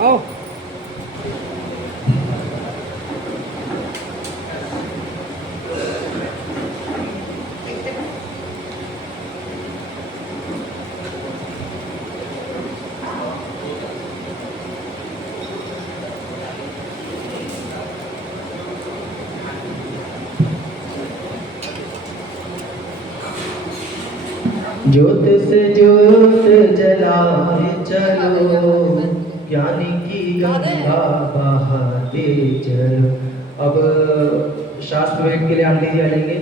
आओ। ज्योत से ज्योत जलाए चलो, ज्ञानी की गंगा बहाते चलो। अब शास्त्र भेंट के लिए आंटी जी आ जाएंगे।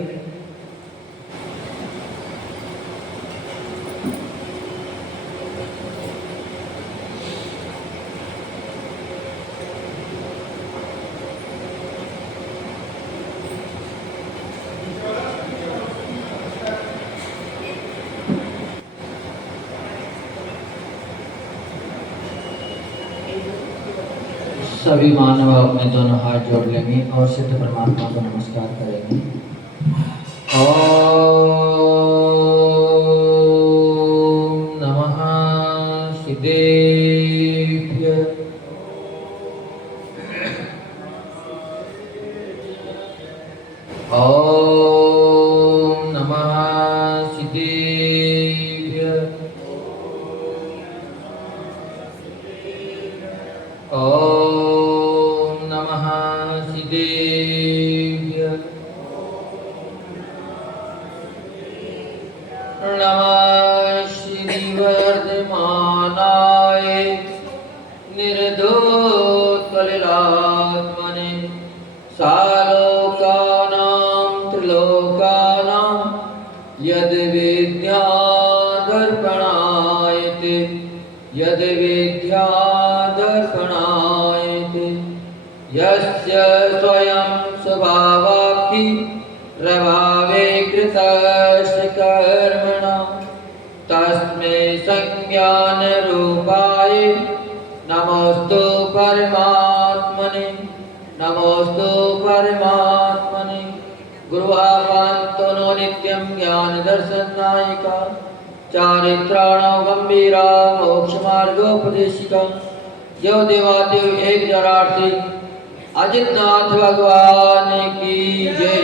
सभी मानव अपने दोनों हाथ जोड़ लेंगे और सिद्ध परमात्मा को नमस्कार करेंगे। ओम नमः सिद्धेभ्य। ओम नमः सिद्धेभ्य। ओम नमः सिद्धेभ्य। नमः श्रीवर्धमानाय निर्धोतकलिलात्मने सालोकानां त्रिलोकानां यद्विद्यादर्पणायते यद्विद्यादर्पणायते यस्य स्वयं स्वभावाप्ति प्रभावे कृतस्य कर्मणा तस्मै संज्ञानरूपाय नमोस्तु परमात्मने नमोस्तु परमात्मने। गुरुवापान्तो नो नित्यं ज्ञानदर्शननायिका चारित्राणां गंभीरा मोक्षमार्गोपदेशिका। देव देवादेव एक जरार्थी अजितनाथ भगवान की जय।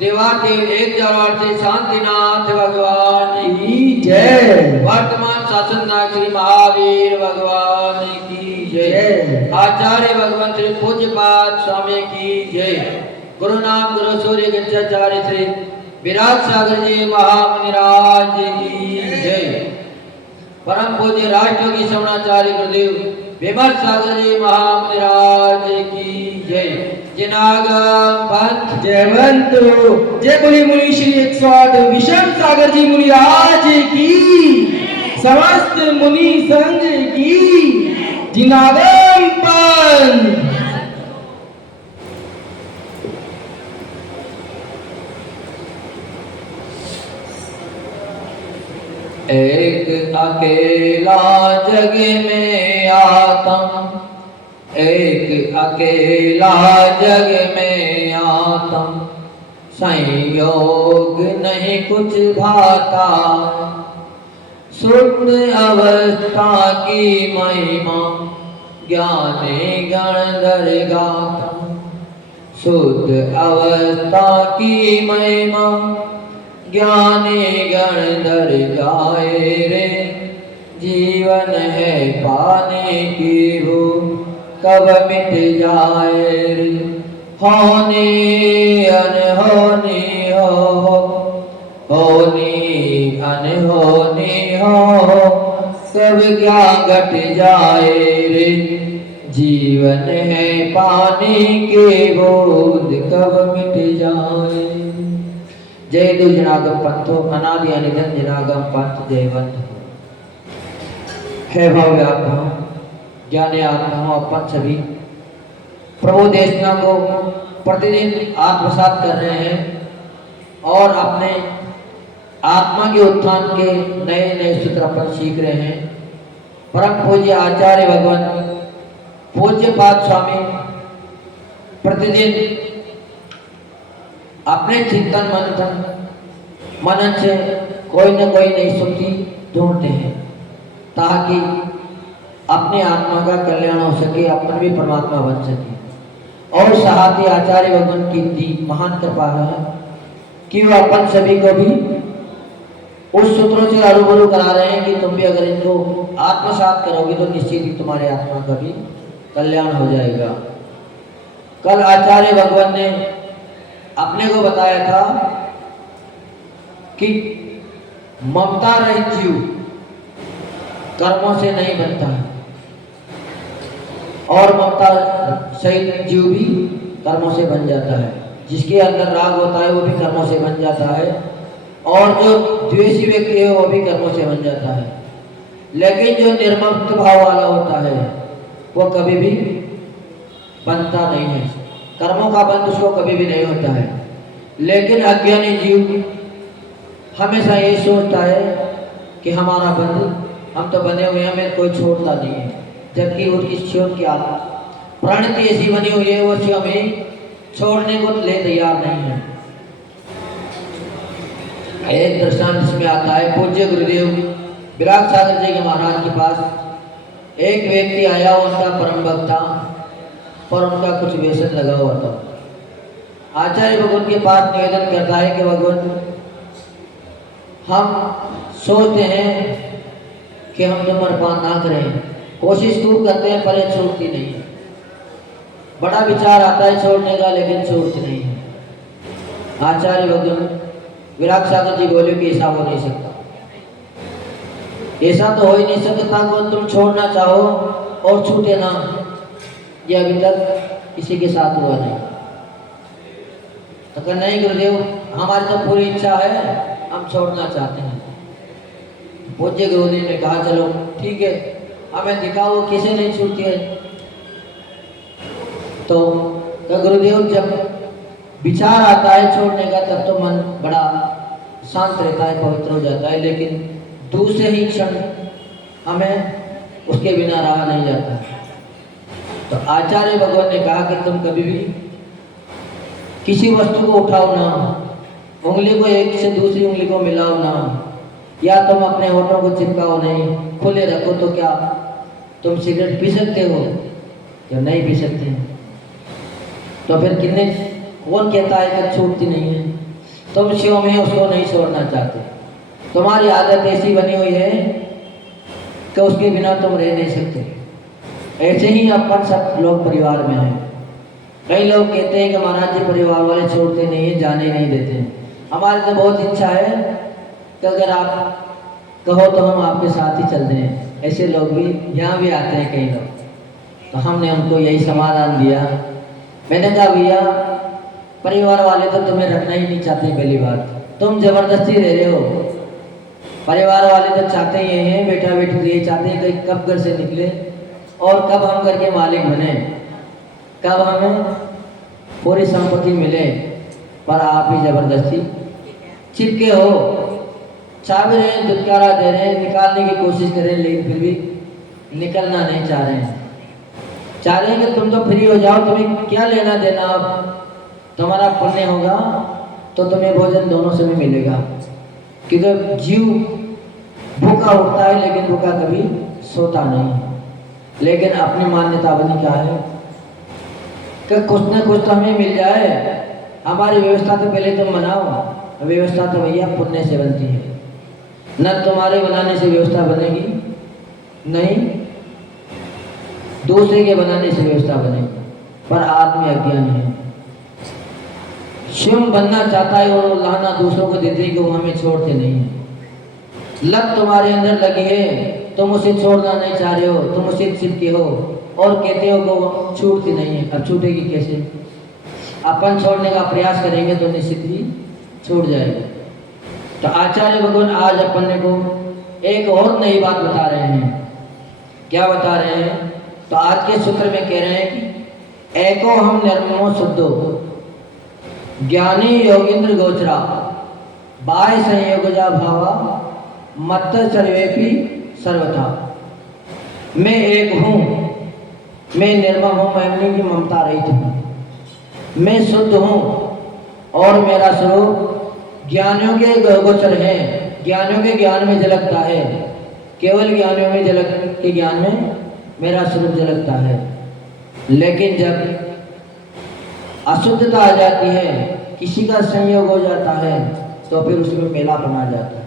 देवादेव एक जरार्थी शांतिनाथ भगवान की जय। वर्तमान शासन नायक श्री महावीर भगवान की जय। आचार्य भगवान श्री पूज्यपाद स्वामी की जय। गुरु नाम गुरु सूर्य गच्छाचार्य श्री विराट सागर जी महामुनिराज की जय। परम पूज्य राष्ट्रयोगी श्रवणाचार्य गुरुदेव विमल सागर जी महामुनिराज की जय। जिनागम पंथ जयवंत जय। बोली मुनि श्री 108 विषम सागर जी मुनिराज की, समस्त मुनि संघ की। जिनागम पंथ। एक अकेला जग में आत्म, एक अकेला जग में आत्म, संयोग नहीं कुछ भाता। शुद्ध अवस्था की महिमा ज्ञानी गणधर गाता। शुद्ध अवस्था की महिमा ज्ञानी गणधर गाए रे। जीवन है पाने की भूख कब मिट जाए रे। होनी अनहोनी हो, होनी अनहोनी हो, कब क्या घट जाए रे। जीवन है पानी के बूंद कब मिट जाए। जय दु जनागम पंथो अनादि अनिधन जनागम पंथ जयवंत हो। है भव्य आत्माओं ज्ञानी आत्माओं अपन सभी प्रभु देशना को प्रतिदिन आत्मसात कर रहे हैं और अपने आत्मा के उत्थान के नए नए सूत्र अपन सीख रहे हैं। परम पूज्य आचार्य भगवान पूज्य पाद स्वामी प्रतिदिन अपने चिंतन मनन से कोई न कोई नई शक्ति ढूंढते हैं ताकि अपनी आत्मा का कल्याण हो सके, अपन भी परमात्मा बन सके। और साथ ही आचार्य भगवान की दी महान कृपा है कि वो अपन सभी को भी उस सूत्रों से रूबरू करा रहे हैं कि तुम भी अगर इनको आत्मसात करोगे तो निश्चित ही तुम्हारे आत्मा का भी कल्याण हो जाएगा। कल आचार्य भगवान ने अपने को बताया था कि ममता रहित जीव कर्मों से नहीं बनता है और ममता सहित जीव भी कर्मों से बन जाता है। जिसके अंदर राग होता है वो भी कर्मों से बन जाता है और जो द्वेषी व्यक्ति है वो भी कर्मों से बन जाता है। लेकिन जो निर्मम भाव वाला होता है वो कभी भी बनता नहीं है, कर्मों का बंध उसको कभी भी नहीं होता है। लेकिन अज्ञानी जीव हमेशा ये सोचता है कि हमारा बंध, हम तो बने हुए हैं, हमें कोई छोड़ता नहीं है, जबकि उसकी शिव की प्रणति ऐसी बनी हुई है वो शिव हमें छोड़ने को ले तैयार नहीं है। एक दृष्टांत इसमें आता है, पूज्य गुरुदेव विराग सागर जी के महाराज के पास एक व्यक्ति आया, उनका परम भक्त था पर उनका कुछ व्यसन लगा हुआ था। आचार्य भगवान के पास निवेदन करता है कि भगवान, हम सोचते हैं कि हम धूम्रपान ना करें, कोशिश खूब करते हैं पर ये छूटती नहीं है। बड़ा विचार आता है छोड़ने का लेकिन छूटती नहीं है। आचार्य भगवान विराग सागर जी बोले कि ऐसा हो नहीं सकता, ऐसा तो हो ही नहीं सकता कि तुम छोड़ना चाहो और छूटे ना। ये अभी तक किसी के साथ हुआ नहीं। तो कहना नहीं गुरुदेव, हमारी तो पूरी इच्छा है, हम छोड़ना चाहते हैं। पूज्य गुरुदेव ने कहा चलो ठीक है, हमें दिखाओ कैसे नहीं छूटती है। तो गुरुदेव जब विचार आता है छोड़ने का तब तो मन बड़ा शांत रहता है, पवित्र हो जाता है, लेकिन दूसरे ही क्षण हमें उसके बिना रहा नहीं जाता। तो आचार्य भगवान ने कहा कि तुम कभी भी किसी वस्तु को उठाओ ना, उंगली को एक से दूसरी उंगली को मिलाओ ना, या तुम अपने होठों को चिपकाओ नहीं, खुले रखो। तो क्या तुम सिगरेट पी सकते हो या नहीं पी सकते? तो फिर कौन कहता है कि छूटती नहीं है? तुम शिव में उसको नहीं छोड़ना चाहते, तुम्हारी आदत ऐसी बनी हुई है कि उसके बिना तुम रह नहीं सकते। ऐसे ही अपन सब लोग परिवार में हैं। कई लोग कहते हैं कि महाराज जी परिवार वाले छोड़ते नहीं है, जाने नहीं देते हैं। हमारी तो बहुत इच्छा है कि अगर आप कहो तो हम आपके साथ ही चलते हैं। ऐसे लोग भी यहाँ भी आते हैं कई लोग। तो हमने उनको यही समाधान दिया। मैंने कहा भैया, परिवार वाले तो तुम्हें रखना ही नहीं चाहते। पहली बात, तुम जबरदस्ती रह रहे हो। परिवार वाले तो चाहते ही हैं, बेटा बेटी तो ये चाहते हैं कि कब घर से निकले और कब हम घर के मालिक बने, कब हमें पूरी संपत्ति मिले। पर आप ही जबरदस्ती चिपके हो, चाह भी रहे हैं, दुत्कारा दे रहे हैं, निकालने की कोशिश कर रहे हैं, लेकिन फिर भी निकलना नहीं चाह रहे हैं। चाह रहे हैं कि तुम तो फ्री हो जाओ, तुम्हें क्या लेना देना, अब तुम्हारा पुण्य होगा तो तुम्हें भोजन दोनों से भी मिलेगा। क्योंकि जीव भूखा उठता है लेकिन भूखा कभी सोता नहीं। लेकिन अपनी मान्यता बनी क्या है कि कुछ न कुछ तो हमें मिल जाए। हमारी व्यवस्था तो पहले तुम बनाओ, व्यवस्था तो भैया पुण्य से बनती है, न तुम्हारे बनाने से व्यवस्था बनेगी, नहीं दूसरे के बनाने से व्यवस्था बनेगी। पर आदमी अज्ञानी है, स्वयं बनना चाहता है और लाना दूसरों को देते हैं कि वो हमें छोड़ते नहीं है। लत तुम्हारे अंदर लगी है, तुम उसे छोड़ना नहीं चाह रहे हो, तुम उसे चिपके हो और कहते हो कि वो छूटती नहीं है। अब छूटेगी कैसे? अपन छोड़ने का प्रयास करेंगे तो निश्चित ही छूट जाएगा। तो आचार्य भगवान आज अपन को एक और नई बात बता रहे हैं। क्या बता रहे हैं? तो आज के सूत्र में कह रहे हैं कि एको हम निर्ममो शुद्धो ज्ञानी योगींद्र गोचरा बाय संयोगजा भावा मत सर्वेपि सर्वथा। मैं एक हूँ, मैं निर्मम हूँ, मैं की ममता रहित हूँ, मैं शुद्ध हूँ और मेरा स्वरूप ज्ञानियों के गोचर है, ज्ञानियों के ज्ञान में झलकता है। केवल ज्ञानियों में झलक के ज्ञान में मेरा स्वरूप झलकता है। लेकिन जब अशुद्धता आ जाती है, किसी का संयोग हो जाता है, तो फिर उसमें मेलापन आ जाता है।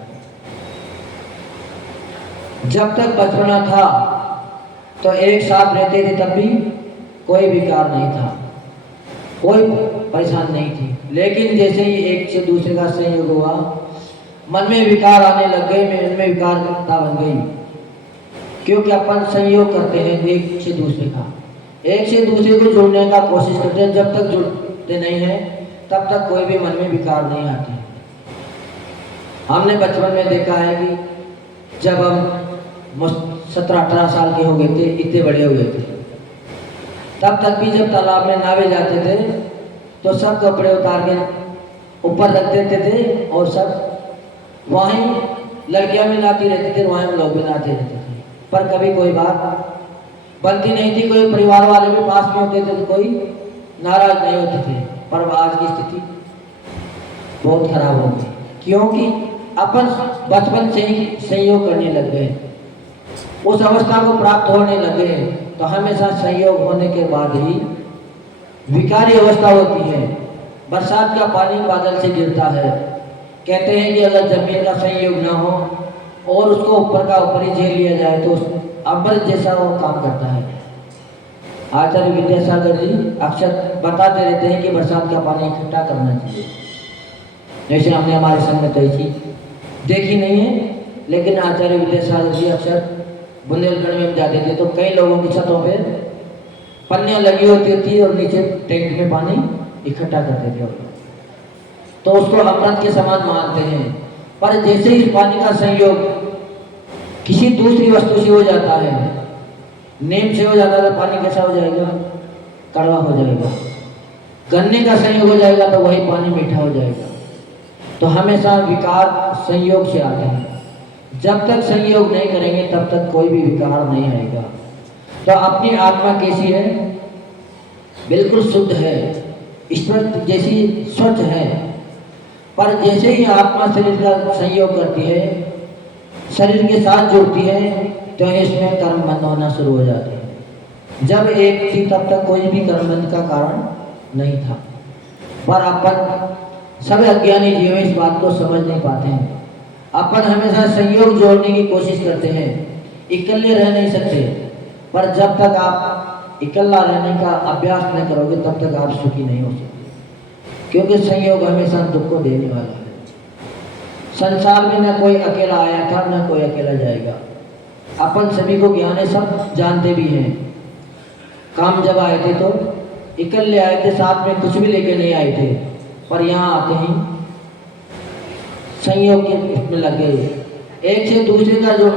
जब तक बचपना था तो एक साथ रहते थे, तब भी कोई विकार नहीं था, कोई परेशान नहीं थी। लेकिन जैसे ही एक से दूसरे का संयोग हुआ, मन में विकार आने लग गए, मन में विकारता बन गई। क्योंकि अपन संयोग करते हैं एक से दूसरे का, एक से दूसरे को जोड़ने का कोशिश करते हैं। जब तक जुड़ते नहीं हैं, तब तक कोई भी मन में विकार नहीं आते। हमने बचपन में देखा है कि जब हम 17-18 साल के हो गए थे, इतने बड़े हो गए थे, तब तक भी जब तालाब में नहावे जाते थे तो सब कपड़े उतार के ऊपर रख देते थे और सब वहीं लड़कियां भी नहाती रहती थी, वहीं हम लोग भी नहाते रहते थे। पर कभी कोई बात बनती नहीं थी, कोई परिवार वाले भी पास में होते थे तो कोई नाराज नहीं होते थे। पर आज की स्थिति बहुत खराब हो गई, क्योंकि अपन बचपन से ही संयोग करने लग गए, उस अवस्था को प्राप्त होने लगे। तो हमेशा संयोग होने के बाद ही विकारी अवस्था होती है। बरसात का पानी बादल से गिरता है, कहते हैं कि अगर जमीन का संयोग ना हो और उसको ऊपर का ऊपर ही झेल लिया जाए तो अमृत जैसा वो काम करता है। आचार्य विद्यासागर जी अक्सर बताते रहते हैं कि बरसात का पानी इकट्ठा करना चाहिए। जैसे हमने हमारे संग में तो ऐसी देखी नहीं है, लेकिन आचार्य विद्यासागर जी अक्सर बुंदेलखंड में जाते थे तो कई लोगों की छतों पे पन्नियां लगी होती थी और नीचे टैंक में पानी इकट्ठा करते थे, तो उसको अमृत के समान मानते हैं। पर जैसे ही पानी का संयोग किसी दूसरी वस्तु से हो जाता है, नीम से हो जाता है, तो पानी कैसा हो जाएगा? कड़वा हो जाएगा। गन्ने का संयोग हो जाएगा तो वही पानी मीठा हो जाएगा। तो हमेशा विकार संयोग से आते हैं। जब तक संयोग नहीं करेंगे तब तक कोई भी विकार नहीं आएगा। तो अपनी आत्मा कैसी है? बिल्कुल शुद्ध है, ईश्वर जैसी स्वच्छ है। पर जैसे ही आत्मा शरीर का संयोग करती है, शरीर के साथ जुड़ती है, तो इसमें कर्म बंध होना शुरू हो जाते हैं। जब एक थी तब तक कोई भी कर्म बंध का कारण नहीं था। पर अपन सब अज्ञानी जीव इस बात को समझ नहीं पाते हैं। अपन हमेशा संयोग जोड़ने की कोशिश करते हैं, इकल्ले रह नहीं सकते। पर जब तक आप इकल्ला रहने का अभ्यास नहीं करोगे तब तक आप सुखी नहीं हो सकते, क्योंकि संयोग हमेशा दुख को देने वाला है। संसार में न कोई अकेला आया था, न कोई अकेला जाएगा। अपन सभी को ज्ञान है, सब जानते भी हैं। काम जब आए थे तो इकल्ले आए थे, साथ में कुछ भी लेके नहीं आए थे। पर यहाँ आते ही संयोग के इसमें लग गए, एक से दूसरे का जो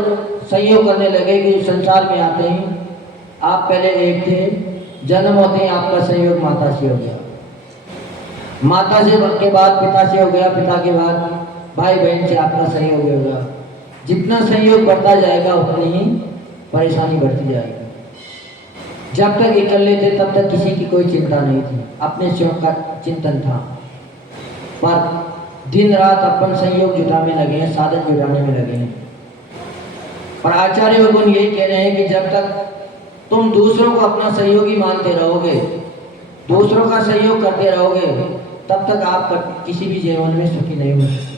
संयोग करने लगे कि संसार में आते ही आप पहले एक थे, जन्म होते ही आपका संयोग माता से हो गया, माता से के बाद पिता से हो गया, पिता के बाद भाई बहन से आपका संयोग होगा। जितना संयोग बढ़ता जाएगा उतनी ही परेशानी बढ़ती जाएगी। जब तक इकल्ले थे तब तक किसी की कोई चिंता नहीं थी, अपने स्वयं का चिंतन था। पर दिन रात अपन संयोग जुटाने लगे हैं, साधन जुटाने में लगे हैं। पर आचार्य भगवान यही कह रहे हैं कि जब तक तुम दूसरों को अपना सहयोगी मानते रहोगे, दूसरों का सहयोग करते रहोगे, तब तक आप किसी भी जीवन में सुखी नहीं हो सकते।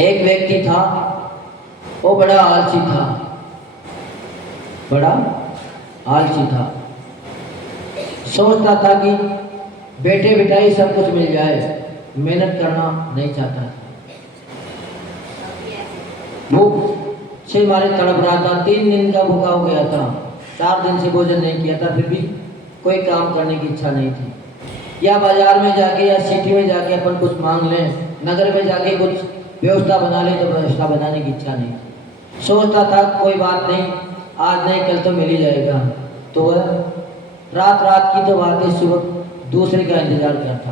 एक व्यक्ति था, वो बड़ा आलसी था, बड़ा आलसी था। सोचता था कि बैठे बिठाई सब कुछ मिल जाए, मेहनत करना नहीं चाहता था। भूख से मारे तड़प रहा था, 3 दिन का भूखा हो गया था, 4 दिन से भोजन नहीं किया था, फिर भी कोई काम करने की इच्छा नहीं थी। या बाजार में जाके या सिटी में जाके अपन कुछ मांग लें, नगर में जाके कुछ व्यवस्था बना ले, तो व्यवस्था बनाने की इच्छा नहीं थी। सोचता था कोई बात नहीं, आज नहीं कल तो मिल ही जाएगा। तो वह रात रात की तो बात है, सुबह दूसरे का इंतजार करता।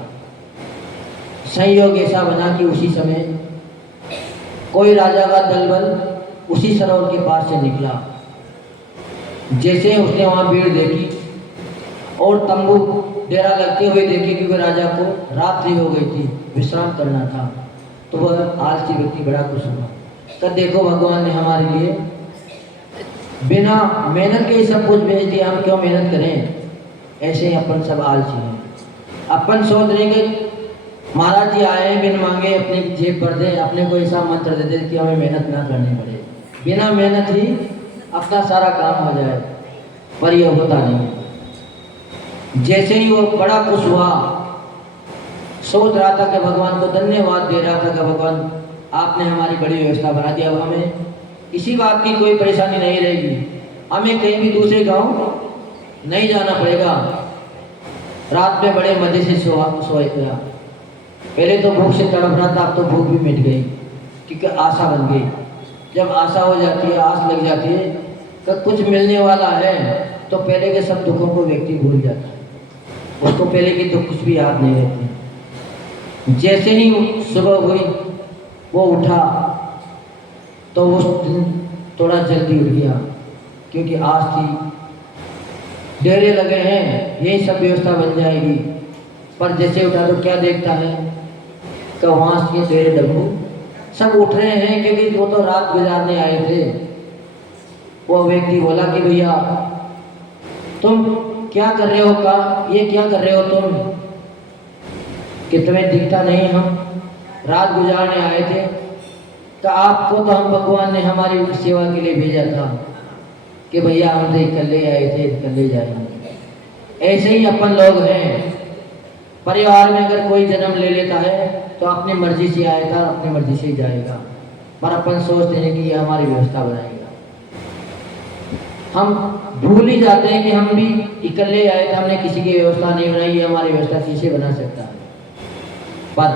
संयोग ऐसा बना कि उसी समय कोई राजा का दलबल उसी सरोवर के पास से निकला। जैसे उसने वहां भीड़ देखी और तंबू डेरा लगते हुए देखे, क्योंकि राजा को रात्रि हो गई थी, विश्राम करना था। तो वह आलसी व्यक्ति बड़ा खुश हुआ। तो देखो भगवान ने हमारे लिए बिना मेहनत के ही सब कुछ बेच दिया, हम क्यों मेहनत करें? ऐसे ही अपन सब आलसी हैं। अपन सोच रहे कि महाराज जी आए हैं, बिन मांगे अपनी जेब भर दें, अपने को ऐसा मंत्र दे दें कि हमें मेहनत ना करनी पड़े, बिना मेहनत ही अपना सारा काम हो जाए। पर यह होता नहीं है। जैसे ही वो बड़ा खुश हुआ, सोच रहा था कि भगवान को धन्यवाद दे रहा था कि भगवान आपने हमारी बड़ी व्यवस्था बना दी, अब हमें किसी बात की कोई परेशानी नहीं रहेगी, हमें कहीं भी दूसरे गांव नहीं जाना पड़ेगा। रात में बड़े मजे से सोए गया। पहले तो भूख से तड़प रहा था, अब तो भूख भी मिट गई, क्योंकि आशा बन गई। जब आशा हो जाती है, आस लग जाती है कि कुछ मिलने वाला है, तो पहले के सब दुखों को व्यक्ति भूल जाता है, उसको पहले की दुख कुछ भी याद नहीं रहते। जैसे ही सुबह हुई वो उठा तो उस दिन थोड़ा जल्दी उठ गया, क्योंकि आज थी डेरे लगे हैं, यही सब व्यवस्था बन जाएगी। पर जैसे उठा तो क्या देखता है कि वहाँ के डेरे डब्बू सब उठ रहे हैं, क्योंकि वो तो रात गुजारने आए थे। वो व्यक्ति बोला कि भैया तुम क्या कर रहे हो, का ये क्या कर रहे हो तुम, कि तुम्हें दिखता नहीं हम रात गुजारने आए थे? तो आपको तो हम भगवान ने हमारी सेवा के लिए भेजा था कि भैया हम तो इकल्ले आए थे, इकल्ले जाएंगे। ऐसे ही अपन लोग हैं। परिवार में अगर कोई जन्म ले लेता है तो अपनी मर्जी से आएगा, अपनी मर्जी से ही जाएगा, पर अपन सोचते हैं कि ये हमारी व्यवस्था बनाएगा। हम भूल ही जाते हैं कि हम भी इकल्ले आए थे, हमने किसी की व्यवस्था नहीं बनाई, ये हमारी व्यवस्था किसे बना सकता है? पर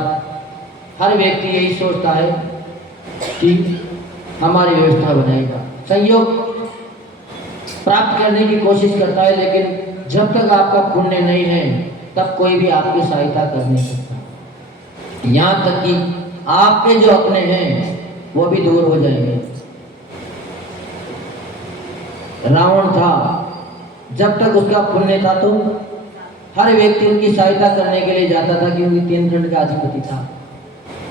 हर व्यक्ति यही सोचता है कि हमारी व्यवस्था बनाएगा, सहयोग प्राप्त करने की कोशिश करता है, लेकिन जब तक आपका पुण्य नहीं है तब कोई भी आपकी सहायता कर नहीं सकता। यहाँ तक कि आपके जो अपने हैं वो भी दूर हो जाएंगे। रावण था, जब तक उसका पुण्य था तो हर व्यक्ति उनकी सहायता करने के लिए जाता था, क्योंकि 3 खंड का अधिपति था,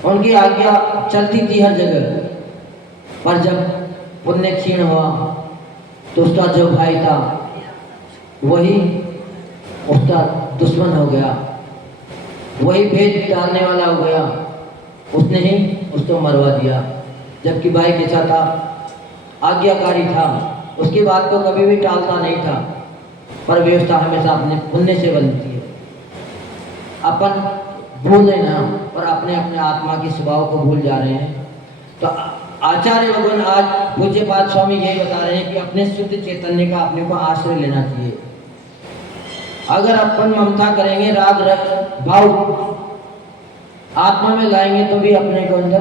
उनकी आज्ञा चलती थी हर जगह। पर जब पुण्य क्षीण हुआ तो उसका जो भाई था वही उसका दुश्मन हो गया, वही भेद डालने वाला हो गया, उसने ही उसको मरवा दिया। जबकि भाई कैसा था? आज्ञाकारी था, उसकी बात को कभी भी टालता नहीं था। पर व्यवस्था हमेशा अपने पुण्य से बनती है। अपन भूल ना, पर अपने अपने आत्मा की स्वभाव को भूल जा रहे हैं। तो आचार्य भगवान आज पूज्य पाद स्वामी यही बता रहे हैं कि अपने शुद्ध चैतन्य का अपने को आश्रय लेना चाहिए। अगर अपन ममता करेंगे, राग भाव आत्मा में लाएंगे तो भी अपने को अंदर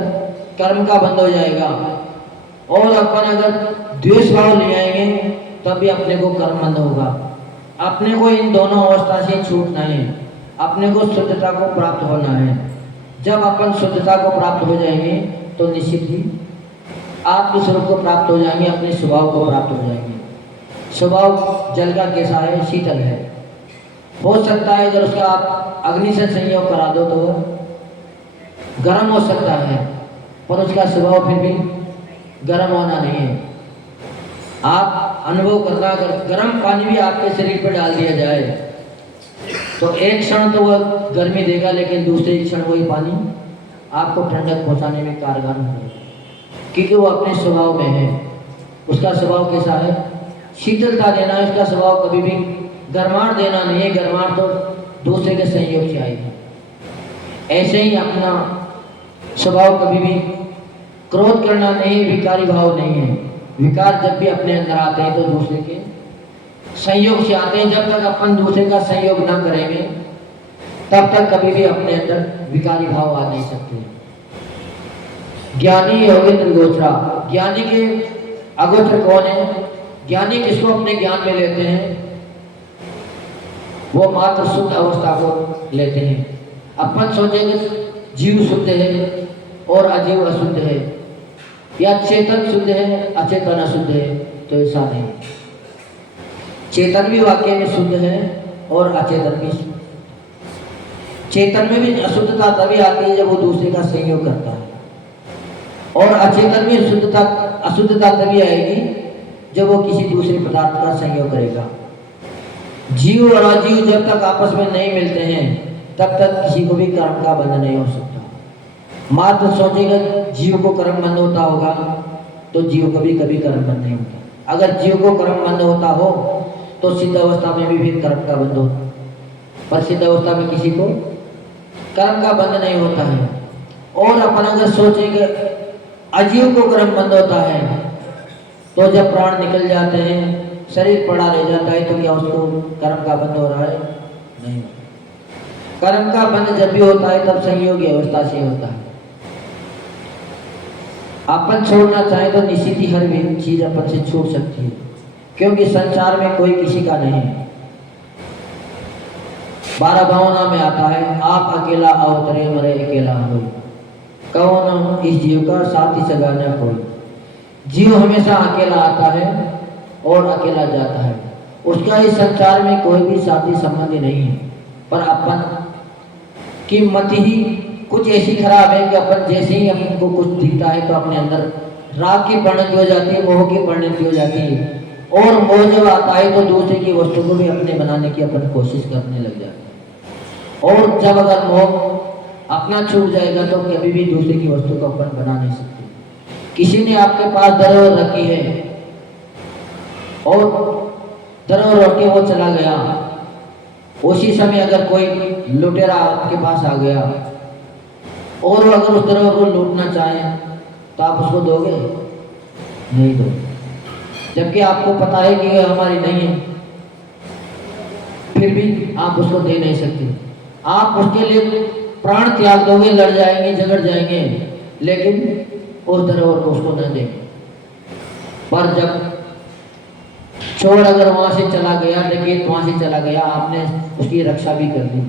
कर्म का बंद हो जाएगा, और अपन अगर द्वेष भाव ले आएंगे तब भी अपने को कर्म बंद होगा। अपने को इन दोनों अवस्था से छूटना है, अपने को शुद्धता को प्राप्त होना है। जब अपन शुद्धता को प्राप्त हो जाएंगे तो निश्चित ही आत्मस्वरूप को प्राप्त हो जाएंगे, अपने स्वभाव को प्राप्त हो जाएंगे। स्वभाव जल का कैसा है? शीतल है। हो सकता है अगर उसका आप अग्नि से संयोग करा दो तो गर्म हो सकता है, पर उसका स्वभाव फिर भी गर्म होना नहीं है। आप अनुभव करना, अगर गर्म पानी भी आपके शरीर पर डाल दिया जाए तो एक क्षण तो वह गर्मी देगा, लेकिन दूसरे क्षण वही पानी आपको ठंडक पहुंचाने में कारगर होगा, क्योंकि वो अपने स्वभाव में है। उसका स्वभाव कैसा है? शीतलता देना है। उसका स्वभाव कभी भी गर्माहट देना नहीं है। गर्माहट तो दूसरे के संयोग से आएगी। ऐसे ही अपना स्वभाव कभी भी क्रोध करना नहीं है, विकारी भाव नहीं है। विकार जब भी अपने अंदर आते हैं तो दूसरे के संयोग से आते हैं। जब तक अपन दूसरे का संयोग ना करेंगे तब तक कभी भी अपने अंदर विकारी भाव आ नहीं सकते। ज्ञानी योगेंद्र गोचरा। ज्ञानी के अगोचर कौन है? ज्ञानी किसको अपने ज्ञान में लेते हैं? वो मात्र शुद्ध अवस्था को लेते हैं। अपन सोचेंगे जीव शुद्ध है और अजीव अशुद्ध है, या चेतन शुद्ध है अचेतन अशुद्ध है, तो ऐसा नहीं। चेतन भी वाकई में शुद्ध है और अचेतन भी। चेतन में भी अशुद्धता तभी आती है जब वो दूसरे का संयोग करता है, और अचेतन में अशुद्धता तभी आएगी जब वो किसी दूसरे पदार्थ का संयोग करेगा। जीव और अजीव जब तक आपस में नहीं मिलते हैं तब तक किसी को भी कर्म का बंधन नहीं हो सकता। मात्र सोचेगा जीव को कर्म बंध होता होगा तो जीव कभी कभी कर्म बंध नहीं होता। अगर जीव को कर्म बंध होता हो तो सिद्ध अवस्था में भी फिर कर्म का बंध होता, पर सिद्ध अवस्था में किसी को कर्म का बंध नहीं होता है। और अपन अगर सोचेंगे अजीव को कर्म बंध होता है तो जब प्राण निकल जाते हैं, शरीर पड़ा रह जाता है, तो क्या उसको कर्म का बंध हो रहा है? नहीं। कर्म का बंध जब भी होता है तब संयोगी अवस्था से होता है। अपन छोड़ना चाहे तो निश्चित ही हर चीज अपन से छूट सकती है, क्योंकि संसार में कोई किसी का नहीं है। 12 भावना में आता है, आप अकेला अवतरे मरे अकेला हो, कौन इस जीव का साथी सगा न कोई। जीव हमेशा अकेला आता है और अकेला जाता है, उसका इस संसार में कोई भी साथी संबंधी नहीं है। पर अपन की मत ही कुछ ऐसी खराब है कि अपन जैसे ही हमको कुछ दिखता है तो अपने अंदर राग की परिणति हो जाती है, मोह की परिणति हो जाती है, और मोह जब आता है तो दूसरे की वस्तु को भी अपने बनाने की अपन कोशिश करने लग जाते हैं। और जब अगर मोह अपना छूट जाएगा तो कभी भी दूसरे की वस्तु को अपन बना नहीं सकते। किसी ने आपके पास धरोहर रखी है और धरोहर रख के वो चला गया, उसी समय अगर कोई लुटेरा आपके पास आ गया और अगर उस धरोहर को लूटना चाहे तो आप उसको दोगे? नहीं दोगे, जबकि आपको पता है कि यह हमारी नहीं है, फिर भी आप उसको दे नहीं सकते। आप उसके लिए प्राण त्याग दोगे, लड़ जाएंगे, झगड़ जाएंगे, लेकिन उस धरोहर को उसको न देंगे। पर जब चोर अगर वहां से चला गया, डकैत वहां से चला गया, आपने उसकी रक्षा भी कर दी,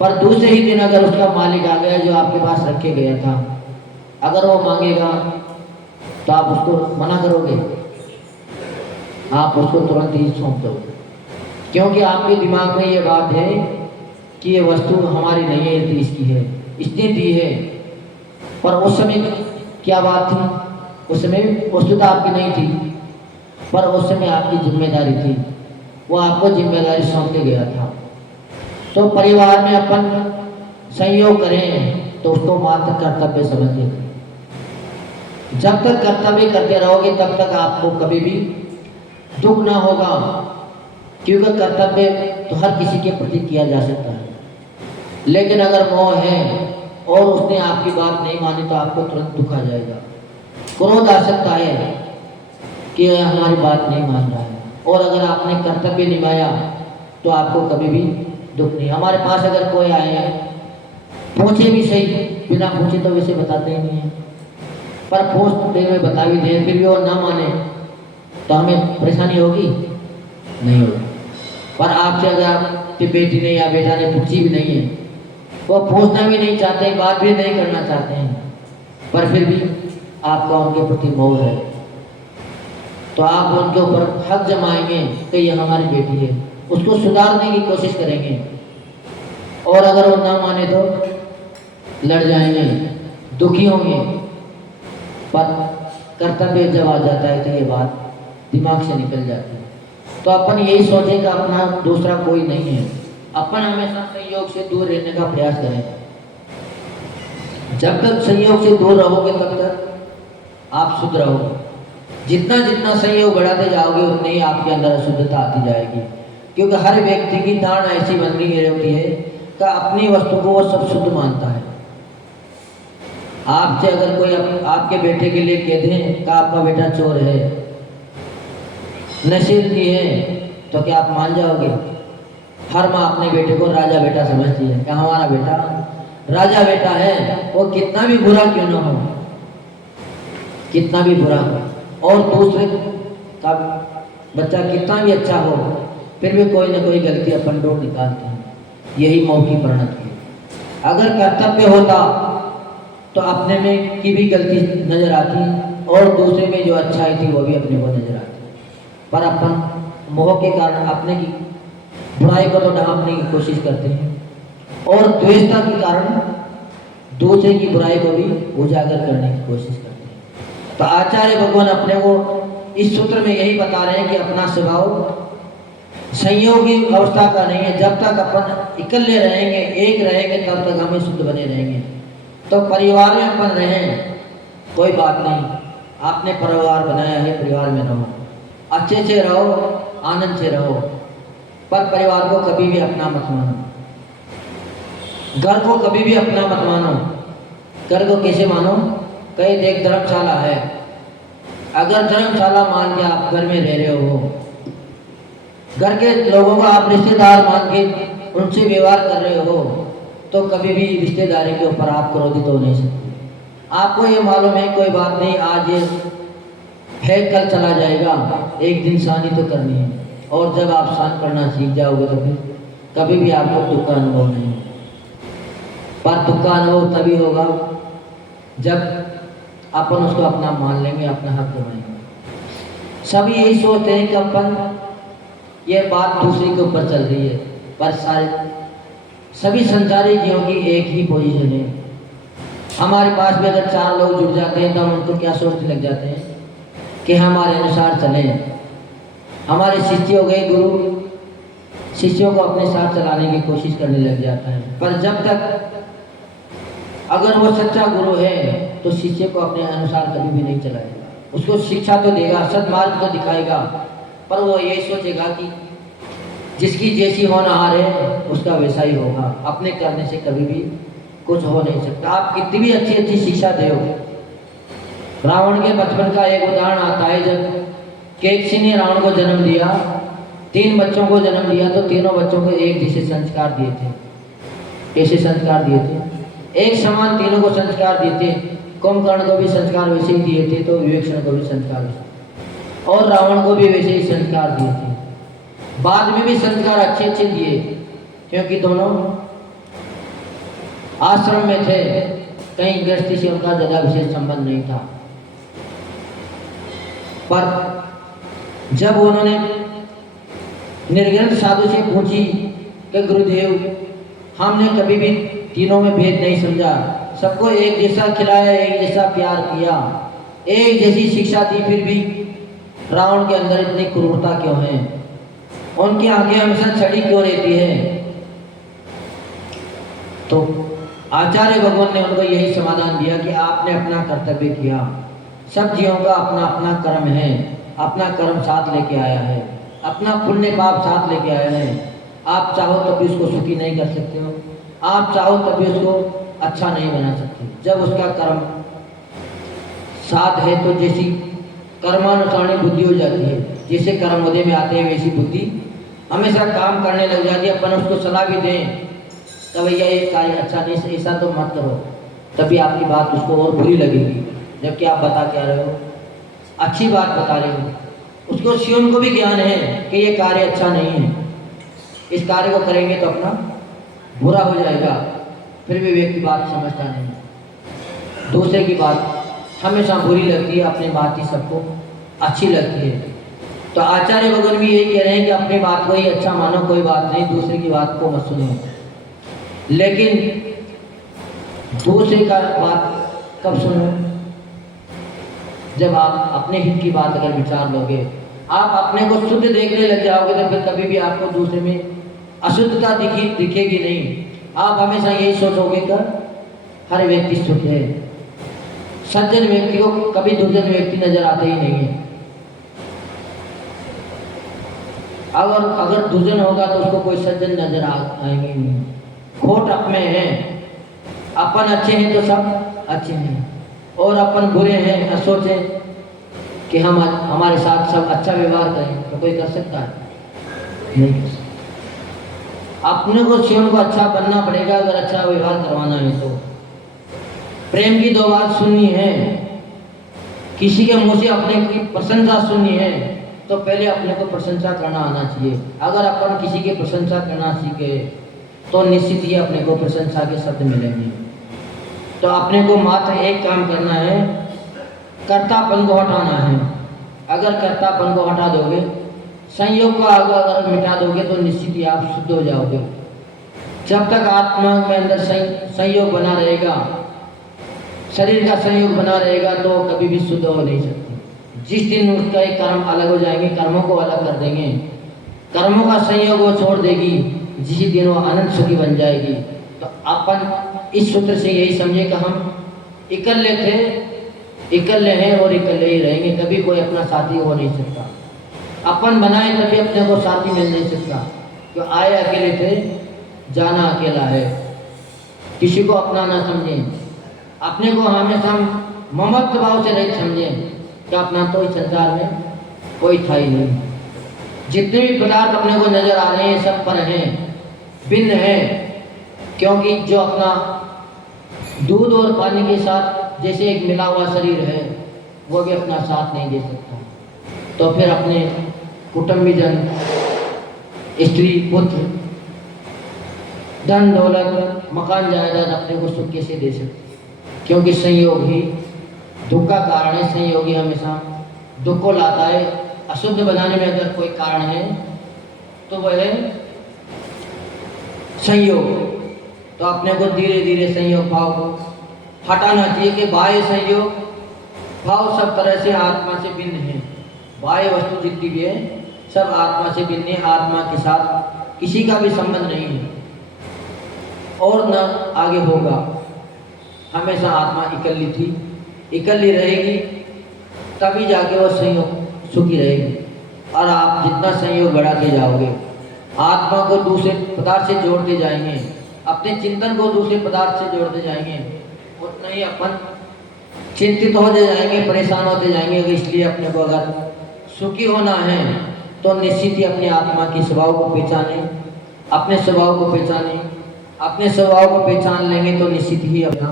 पर दूसरे ही दिन अगर उसका मालिक आ गया जो आपके पास रखे गया था, अगर वो मांगेगा तो आप उसको मना करोगे? आप उसको तुरंत ही सौंप दोगे, क्योंकि आपके दिमाग में ये बात है कि ये वस्तु हमारी नहीं है, ये इसकी है, इसने दी है। पर उस समय क्या बात थी? उस समय वस्तुता आपकी नहीं थी, पर उस समय आपकी जिम्मेदारी थी, वो आपको जिम्मेदारी सौंप के गया था। तो परिवार में अपन संयोग करें तो उसको मात्र कर्तव्य समझिए। जब तक कर्तव्य करते रहोगे तब तक आपको कभी भी दुख ना होगा, क्योंकि कर्तव्य तो हर किसी के प्रति किया जा सकता है। लेकिन अगर मोह है और उसने आपकी बात नहीं मानी तो आपको तुरंत दुख आ जाएगा, क्रोध आ सकता है कि हमारी बात नहीं मान रहा है। और अगर आपने कर्तव्य निभाया तो आपको कभी भी दुख नहीं। हमारे पास अगर कोई आए, पूछे भी सही, बिना पूछे तो वैसे बताते ही नहीं है, पर पूछ देर में बता भी दे, फिर भी वो ना माने तो हमें परेशानी होगी? नहीं होगी। पर आपसे अगर आपकी बेटी ने या बेटा ने पूछी भी नहीं है, वो पूछना भी नहीं चाहते, बात भी नहीं करना चाहते हैं, पर फिर भी आपका उनके प्रति मोह है, तो आप उनके ऊपर हक जमाएंगे कि यह हमारी बेटी है, उसको सुधारने की कोशिश करेंगे। और अगर वो ना माने तो लड़ जाएंगे, दुखी होंगे। पर कर्तव्य जब आ जाता है तो ये बात दिमाग से निकल जाती है। तो अपन यही सोचें कि अपना दूसरा कोई नहीं है, अपन हमेशा संयोग से दूर रहने का प्रयास करें। जब तक संयोग से दूर रहोगे तब तक आप शुद्ध रहोगे। जितना जितना संयोग बढ़ाते जाओगे उतनी ही आपके अंदर अशुद्धता आती जाएगी, क्योंकि हर व्यक्ति की धारणा ऐसी बन गई होती है कि अपनी वस्तु को वो सब शुद्ध मानता है। आपसे अगर कोई आपके बेटे के लिए कह दे कि आपका बेटा चोर है, नशीली है, तो क्या आप मान जाओगे? हर माँ अपने बेटे को राजा बेटा समझती है कि हमारा बेटा राजा बेटा है, वो कितना भी बुरा क्यों ना हो, कितना भी बुरा हो, और दूसरे का बच्चा कितना भी अच्छा हो, फिर भी कोई ना कोई गलती अपन लोग निकालते हैं। यही मोह की परिणति है। अगर कर्तव्य होता तो अपने में की भी गलती नजर आती और दूसरे में जो अच्छाई थी वो भी अपने को नजर आती, पर अपन मोह के कारण अपने की बुराई को तो ढांपने की कोशिश करते हैं और द्वेषता के कारण दूसरे की बुराई को भी उजागर करने की कोशिश करते हैं। तो आचार्य भगवान अपने को इस सूत्र में यही बता रहे हैं कि अपना स्वभाव संयोगी अवस्था का नहीं है। जब तक अपन इकल्ले रहेंगे, एक रहेंगे, तब तक हमें शुद्ध बने रहेंगे। तो परिवार में अपन रहें, कोई बात नहीं, आपने परिवार बनाया है, परिवार में रहो, अच्छे से रहो, आनंद से रहो, पर परिवार को कभी भी अपना मत मानो, घर को कभी भी अपना मत मानो। घर को कैसे मानो? कहीं देख धर्मशाला है, अगर धर्मशाला मान के आप घर में रह रहे हो, घर के लोगों को आप रिश्तेदार मान के उनसे व्यवहार कर रहे हो, तो कभी भी रिश्तेदारी के ऊपर आप क्रोधित हो नहीं सकते। आपको ये मालूम है कोई बात नहीं, आज ये है कल चला जाएगा, एक दिन शांति तो करनी है। और जब आप शांत करना सीख जाओगे तो फिर कभी भी आपको दुख का अनुभव नहीं होगा। पर दुख का अनुभव तभी होगा जब अपन उसको अपना मान लेंगे, अपना हक जमाएंगे। सभी यही सोचते हैं कि अपन ये बात दूसरे के ऊपर चल रही है, पर सभी संसारी जीवों की एक ही पोजीशन है। हमारे पास भी अगर 4 लोग जुड़ जाते हैं तो हम उनको क्या सोचने लग जाते हैं कि हमारे अनुसार चलें। हमारे शिष्य हो गए, गुरु शिष्यों को अपने साथ चलाने की कोशिश करने लग जाता है। पर जब तक अगर वो सच्चा गुरु है तो शिष्य को अपने अनुसार कभी भी नहीं चलाएगा। उसको शिक्षा तो देगा, सद्मार्ग तो दिखाएगा, पर वो यही सोचेगा कि जिसकी जैसी होनहार है उसका वैसा ही होगा, अपने करने से कभी भी कुछ हो नहीं सकता। आप कितनी भी अच्छी अच्छी शिक्षा दो। रावण के बचपन का एक उदाहरण आता है, जब केकसी ने रावण को जन्म दिया, 3 बच्चों को जन्म दिया, तो तीनों बच्चों को एक जैसे संस्कार दिए थे। कैसे संस्कार दिए थे? एक समान तीनों को संस्कार दिए थे। कुंभकर्ण को भी संस्कार वैसे ही दिए थे, तो विवेक्षण को भी संस्कार, और रावण को भी वैसे ही संस्कार दिए थे। बाद में भी संस्कार अच्छे अच्छे दिए, क्योंकि दोनों आश्रम में थे, कहीं गृहस्थी से उनका ज्यादा विशेष संबंध नहीं था। पर जब उन्होंने निर्ग्रंथ साधु से पूछी कि गुरुदेव, हमने कभी भी तीनों में भेद नहीं समझा, सबको एक जैसा खिलाया, एक जैसा प्यार किया, एक जैसी शिक्षा दी, फिर भी रावण के अंदर इतनी क्रूरता क्यों है? उनकी आंखें हमेशा छड़ी क्यों रहती है? तो आचार्य भगवान ने उनको यही समाधान दिया कि आपने अपना कर्तव्य किया। सब जीवों का अपना अपना कर्म है, अपना कर्म साथ लेके आया है, अपना पुण्य पाप साथ लेके आया है। आप चाहो तभी उसको सुखी नहीं कर सकते हो, आप चाहो तभी उसको अच्छा नहीं बना सकते। जब उसका कर्म साथ है तो जैसी कर्मानुसारणी बुद्धि हो जाती है, जैसे कर्मोदय में आते हैं वैसी बुद्धि हमेशा काम करने लग जाती है। अपन उसको सलाह भी दें तो भैया ये कार्य अच्छा नहीं, ऐसा तो मत करो, तभी आपकी बात उसको और बुरी लगेगी। जबकि आप बता क्या रहे हो, अच्छी बात बता रहे हो, उसको स्वयं को भी ज्ञान है कि ये कार्य अच्छा नहीं है, इस कार्य को करेंगे तो अपना बुरा हो जाएगा, फिर भी व्यक्ति बात समझता नहीं। दूसरे की बात हमेशा बुरी लगती है, अपनी बात ही सबको अच्छी लगती है। तो आचार्य भगवान भी यही कह रहे हैं कि अपनी बात को ही अच्छा मानो, कोई बात नहीं, दूसरे की बात को मत सुनो। लेकिन दूसरे का बात कब सुनो? जब आप अपने हित की बात अगर विचार लोगे, आप अपने को शुद्ध देखने लग जाओगे, तो फिर कभी भी आपको दूसरे में अशुद्धता दिखेगी नहीं। आप हमेशा यही सोचोगे कि हर व्यक्ति शुद्ध है। सज्जन व्यक्ति को कभी दुर्जन व्यक्ति नजर आते ही नहीं है। अगर दुर्जन होगा तो उसको कोई सज्जन नजर आएंगे नहीं। खोट अपने हैं, अपन अच्छे हैं तो सब अच्छे हैं, और अपन बुरे हैं तो सोचें कि हम हमारे साथ सब अच्छा व्यवहार करें, तो कोई कर सकता है? नहीं कर सकता। अपने को स्वयं को अच्छा बनना पड़ेगा अगर अच्छा व्यवहार करवाना है तो। प्रेम की 2 बात सुननी है, किसी के मुंह से अपने की प्रशंसा सुननी है तो पहले अपने को प्रशंसा करना आना चाहिए। अगर अपन किसी की प्रशंसा करना सीखे तो निश्चित ही अपने को प्रशंसा के शब्द मिलेंगे। तो अपने को मात्र एक काम करना है, कर्तापन को हटाना है। अगर कर्तापन को हटा दोगे, संयोग को अगर मिटा दोगे, तो निश्चित ही आप शुद्ध हो जाओगे। जब तक आत्मा में अंदर संयोग बना रहेगा, शरीर का संयोग बना रहेगा, तो कभी भी शुद्ध हो नहीं सकते। जिस दिन उसका एक कर्म अलग हो जाएंगे, कर्मों को अलग कर देंगे, कर्मों का संयोग वो छोड़ देगी, जिस दिन वो अनंत सुखी बन जाएगी। तो अपन इस सूत्र से यही समझे कि हम इकल्ले थे, इकल्ले हैं और इकल्ले ही रहेंगे, कभी कोई अपना साथी हो नहीं सकता। अपन बनाए तभी अपने को साथी मिल नहीं सकता। तो आए अकेले थे, जाना अकेला है। किसी को अपना ना समझें, अपने को हमेशा ममत्व भाव से नहीं समझें कि अपना तो इस संसार में कोई था ही नहीं। जितने भी पदार्थ अपने को नजर आ रहे हैं सब पर हैं, भिन्न हैं, क्योंकि जो अपना दूध और पानी के साथ जैसे एक मिला हुआ शरीर है, वो भी अपना साथ नहीं दे सकता। तो फिर अपने कुटुंबीजन, स्त्री, पुत्र, धन दौलत, मकान जायदाद अपने को सुख कैसे दे सकते? क्योंकि संयोग ही दुख का कारण है। संयोग ही हमेशा दुख को लाता है। अशुद्ध बनाने में अगर कोई कारण है तो वह है संयोग। तो अपने को धीरे धीरे संयोग भाव को हटाना चाहिए कि बाह्य संयोग भाव सब तरह से आत्मा से भिन्न है। बाह्य वस्तु जितनी भी है सब आत्मा से भिन्न है, आत्मा के साथ किसी का भी संबंध नहीं है और न आगे होगा। हमेशा आत्मा इकल्ली थी, इकल्ली रहेगी, तभी जाके वो संयोग सुखी रहेगी। और आप जितना संयोग बढ़ाते जाओगे, आत्मा को दूसरे पदार्थ से जोड़ते जाएंगे, अपने चिंतन को दूसरे पदार्थ से जोड़ते जाएंगे, उतना ही अपन चिंतित होते जाएंगे, परेशान होते जाएंगे। इसलिए अपने को अगर सुखी होना है तो निश्चित ही अपनी आत्मा के स्वभाव को पहचाने, अपने स्वभाव को पहचाने। अपने स्वभाव को पहचान लेंगे तो निश्चित ही अपना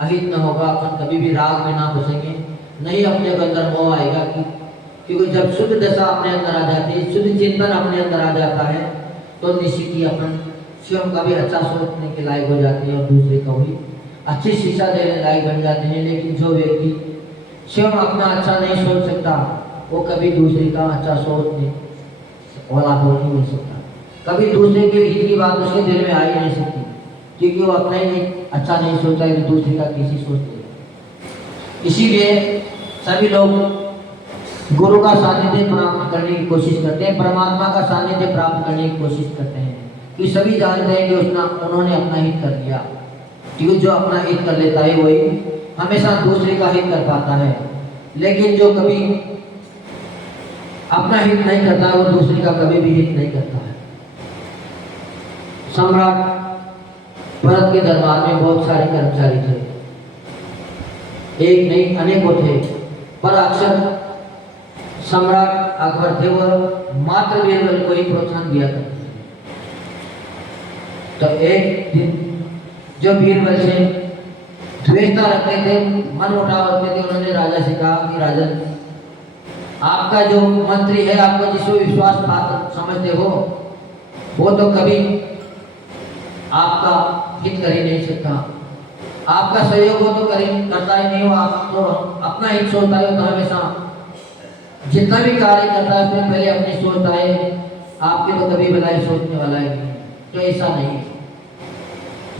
अहित न होगा, अपन कभी भी राग में ना घुसेंगे, नहीं अपने को अंदर मोह आएगा। क्योंकि जब शुद्ध दशा अपने अंदर आ जाती है, शुद्ध चिंतन अपने अंदर आ जाता है, तो निश्चित ही अपन स्वयं का भी अच्छा सोचने के लायक हो जाते हैं और दूसरे को भी अच्छी शिक्षा देने लायक बन जाते हैं। लेकिन जो व्यक्ति स्वयं अपना अच्छा नहीं सोच सकता, वो कभी दूसरे का अच्छा सोचने वाला हो नहीं मिल सकता। कभी दूसरे के हित की बात उसके दिल में आ ही नहीं सकती, क्योंकि वो अपना ही अच्छा नहीं सोचता है तो दूसरे का कैसे सोचते। इसीलिए सभी लोग गुरु का सानिध्य प्राप्त करने की कोशिश करते हैं, परमात्मा का सानिध्य प्राप्त करने की कोशिश करते हैं, कि सभी जानते हैं कि उन्होंने अपना हित कर लिया। क्योंकि जो अपना हित कर लेता है वही हमेशा दूसरे का हित कर पाता है। लेकिन जो कभी अपना हित नहीं करता है, वो दूसरे का कभी भी हित नहीं करता है। सम्राट भरत के दरबार में बहुत सारे कर्मचारी थे, एक नहीं अनेकों थे, पर अक्सर सम्राट अकबर थे वह मात्र बीरबल को ही प्रोत्साहन दिया करते थे। तो एक दिन जो बीरबल से द्वेषता रखते थे, मन उठाव रखते थे, उन्होंने राजा से कहा कि राजन, आपका जो मंत्री है, आपको जिसको विश्वास पात्र समझते हो, वो तो कभी आपका हित कर ही नहीं सकता, आपका सहयोग हो तो करता ही नहीं हो, आप तो अपना हित सोचता है। तो हमेशा जितना भी कार्य करता है उसमें पहले अपनी सोचता है, आपके तो कभी भलाई सोचने वाला है नहीं। तो ऐसा नहीं है,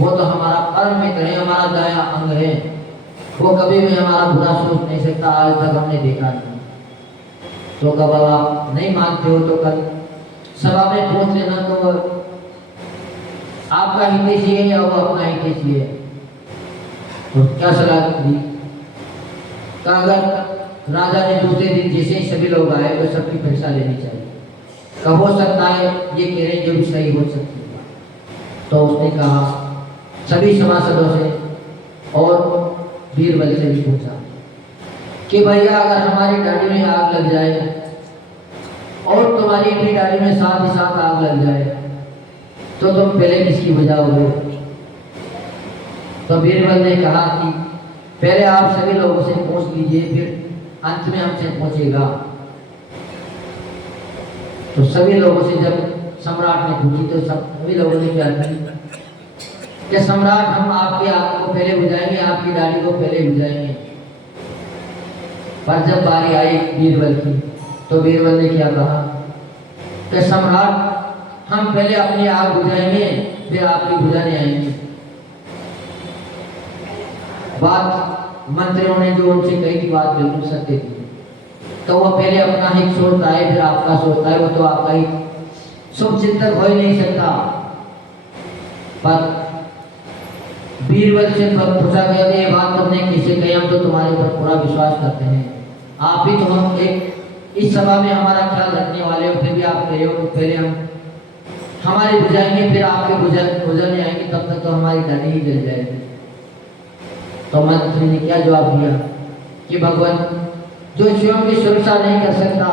वो तो हमारा परम मित्र है, हमारा दाया अंग है, वो कभी भी हमारा बुरा सोच नहीं सकता, आज तक हमने देखा नहीं। तो कब आप नहीं मानते हो तो कल सभा में पूछ लेना, तो आपका हितैषी है या वो अपना हितैषी है। तो क्या सलाह दी? अगर राजा ने दूसरे दिन जैसे ही सभी लोग आए तो सबकी परीक्षा लेनी चाहिए, कब हो सकता है ये कह रहे जो भी सही हो सकती है। तो उसने कहा सभी सभासदों से और बीरबल से भी पूछा कि भैया, अगर हमारी डाली में आग लग जाए और तुम्हारी भी डाली में साथ ही साथ आग लग जाए तो तुम पहले किसकी बजाओगे? तो बीरबल ने कहा कि पहले आप सभी लोगों से पूछ लीजिए, फिर अंत में हमसे पूछेगा। तो सभी लोगों से जब सम्राट ने पूछी तो सभी लोगों ने क्या किया कि सम्राट, हम आपकी आग को पहले बुझाएंगे, आपकी डाली को पहले बुझाएंगे। पर जब बारी आई बीरबल की तो बीरबल ने क्या कहा कि सम्राट, हम पहले अपनी आग बुझाएंगे, फिर आपकी बुझाने आएंगे। बात मंत्रियों ने जो उनसे कही थी बात बिल्कुल सत्य थी। तो वह पहले अपना ही सोचता है, फिर आपका सोचता है। वो तो आपका ही शुभ चिंतक हो ही नहीं सकता। पर बीरबल से पूछा गया कि ये बात तुमने किसे कही? हम तो तुम्हारे ऊपर पूरा विश्वास करते हैं, आप ही तो हम एक इस सभा में हमारा ख्याल रखने वाले हो, फिर भी आप कह रहे हो कि पहले हम हमारे बुझाएंगे, फिर आपके बुझाने आएंगे, तब तक तो हमारी गाड़ी ही जल जाएगी। तो मंत्री ने क्या जवाब दिया कि भगवान, जो स्वयं की सुरक्षा नहीं कर सकता,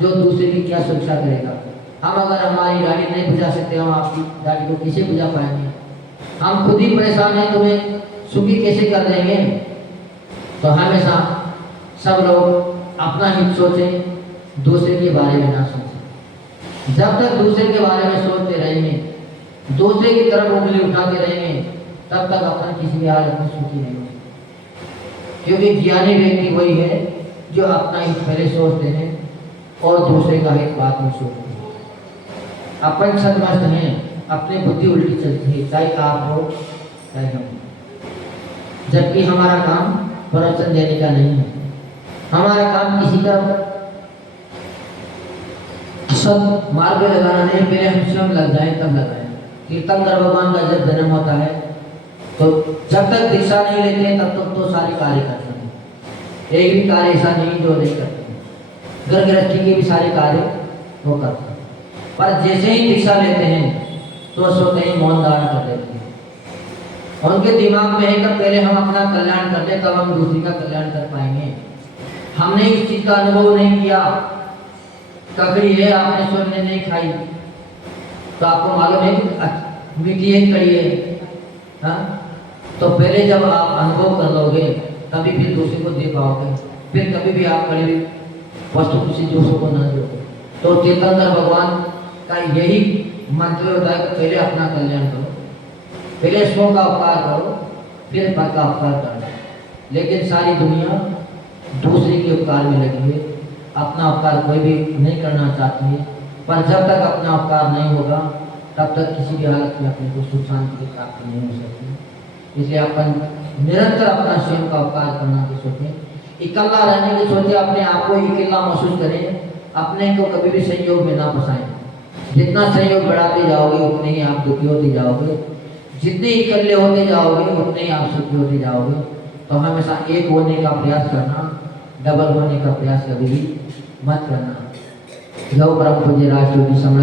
जो दूसरे की क्या सुरक्षा करेगा? हम अगर हमारी गाड़ी नहीं बुझा सकते, हम आपकी गाड़ी को कैसे बुझा पाएंगे? हम खुद ही परेशान हैं, तुम्हें सुखी कैसे कर देंगे? तो हमेशा सब लोग अपना हित सोचें, दूसरे के बारे में ना सोचें। जब तक दूसरे के बारे में सोचते रहेंगे, दूसरे की तरफ उंगली उठाते रहेंगे, तब तक अपना किसी भी हालत में सुखी नहीं हो सकते। क्योंकि ज्ञानी व्यक्ति वही है जो अपना हित पहले सोचते हैं और दूसरे का हित बाद में सोचते हैं। अपन सदमस्त हैं, अपनी बुद्धि उल्टी चलती है, चाहे आप हो चाहे हम, जबकि हमारा काम प्रवचन देने का नहीं है। हमारा काम किसी का सब मार्ग में लगाना नहीं, पहले हम स्वयं लग जाए तब लगाए। कीर्तनकर भगवान का जब जन्म होता है तो जब तक दीक्षा नहीं लेते तब तक तो सारे कार्य करते हैं। एक भी कार्य ऐसा नहीं जो नहीं करते। घर गृहस्थी के भी सारे कार्य वो करते हैं, पर जैसे ही दीक्षा लेते हैं तो सोते ही मौन धारण कर लेते हैं। उनके दिमाग में है कि पहले हम अपना कल्याण कर ले, तब हम दूसरी का कल्याण कर पाएंगे। हमने इस चीज का अनुभव नहीं किया। ककड़ी है, आपने स्वयं ने नहीं खाई तो आपको मालूम है कि मीठी है कड़ी है, हाँ? तो पहले जब आप अनुभव कर लोगे तभी फिर दूसरे को दे पाओगे। फिर कभी भी आप कड़ी वस्तु किसी दूसरे को न दो। तो तीर्थंकर भगवान का यही मंत्र होता है कि पहले अपना कल्याण करो, पहले स्व का उपकार करो, फिर पर का उपकार करो। लेकिन सारी दुनिया दूसरे के उपकार में लगी है, अपना उपकार कोई भी नहीं करना चाहती है। पर जब तक अपना उपकार नहीं होगा तब तक किसी भी हालत में अपने को सुख शांति की प्राप्ति नहीं हो सकती। इसलिए अपन निरंतर अपना स्वयं का उपकार करना की सोचें, इकल्ला रहने की सोचें, अपने आप को अकेला महसूस करें, अपने को कभी भी संयोग में ना फंसाएं। जितना संयोग बढ़ाते जाओगे उतने ही आप दुखी होते जाओगे, जितने इकल्ले होते जाओगे उतने ही आप सुखी होते जाओगे। तो हमेशा एक होने का प्रयास करना, डबल होने का प्रयास कभी भी मत करना। लव परम पूज्य राष्ट्रपति सम्राट